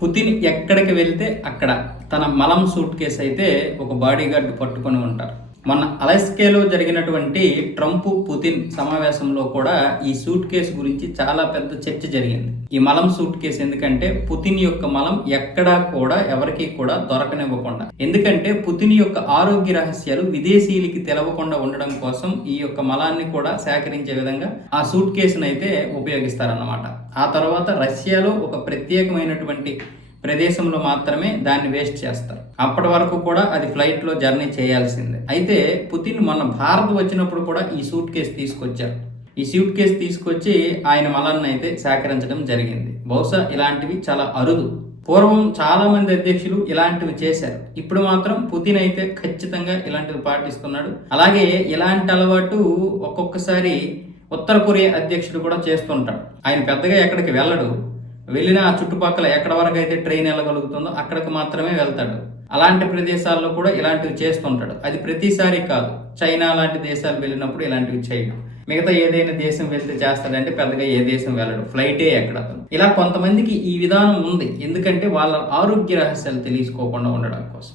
Putin ఎక్కడికి వెళ్తే అక్కడ తన మలం సూట్ కేసు అయితే ఒక బాడీగార్డ్ పట్టుకొని ఉంటారు. మొన్న అలెస్కేలో జరిగినటువంటి ట్రంప్ పుతిన్ సమావేశంలో కూడా ఈ సూట్ కేసు గురించి చాలా పెద్ద చర్చ జరిగింది. ఈ మలం సూట్ కేసు ఎందుకంటే పుతిన్ యొక్క మలం ఎక్కడా కూడా ఎవరికి కూడా దొరకనివ్వకుండా. ఎందుకంటే పుతిన్ యొక్క ఆరోగ్య రహస్యాలు విదేశీయులకి తెలవకుండా ఉండడం కోసం ఈ యొక్క మలాన్ని కూడా సేకరించే విధంగా ఆ సూట్ కేసును అయితే ఉపయోగిస్తారన్నమాట. ఆ తర్వాత రష్యాలో ఒక ప్రత్యేకమైనటువంటి ప్రదేశంలో మాత్రమే దాన్ని వేస్ట్ చేస్తారు. అప్పటి వరకు కూడా అది ఫ్లైట్లో జర్నీ చేయాల్సిందే. అయితే పుతిన్ మొన్న భారత్ వచ్చినప్పుడు కూడా ఈ సూట్ కేసు తీసుకొచ్చారు. ఈ సూట్ కేసు తీసుకొచ్చి ఆయన మలాన్ని అయితే సేకరించడం జరిగింది. బహుశా ఇలాంటివి చాలా అరుదు. పూర్వం చాలా మంది అధ్యక్షులు ఇలాంటివి చేశారు. ఇప్పుడు మాత్రం పుతిన్ అయితే ఖచ్చితంగా ఇలాంటివి పాటిస్తున్నాడు. అలాగే ఇలాంటి అలవాటు ఒక్కొక్కసారి ఉత్తర కొరియా అధ్యక్షుడు కూడా చేస్తుంటాడు. ఆయన పెద్దగా ఎక్కడికి వెళ్ళడు. వెళ్ళిన ఆ చుట్టుపక్కల ఎక్కడ వరకు అయితే ట్రైన్ వెళ్ళగలుగుతుందో అక్కడికి మాత్రమే వెళ్తాడు. అలాంటి ప్రదేశాల్లో కూడా ఇలాంటివి చేస్తుంటాడు. అది ప్రతిసారి కాదు. చైనా లాంటి దేశాలు వెళ్ళినప్పుడు ఇలాంటివి చేయడం. మిగతా ఏదైనా దేశం వెళ్తే చేస్తాడంటే పెద్దగా ఏ దేశం వెళ్ళడు. ఫ్లైటే ఎక్కడ ఇలా కొంతమందికి ఈ విధానం ఉంది. ఎందుకంటే వాళ్ళ ఆరోగ్య రహస్యాలు తెలుసుకోకుండా ఉండడం కోసం.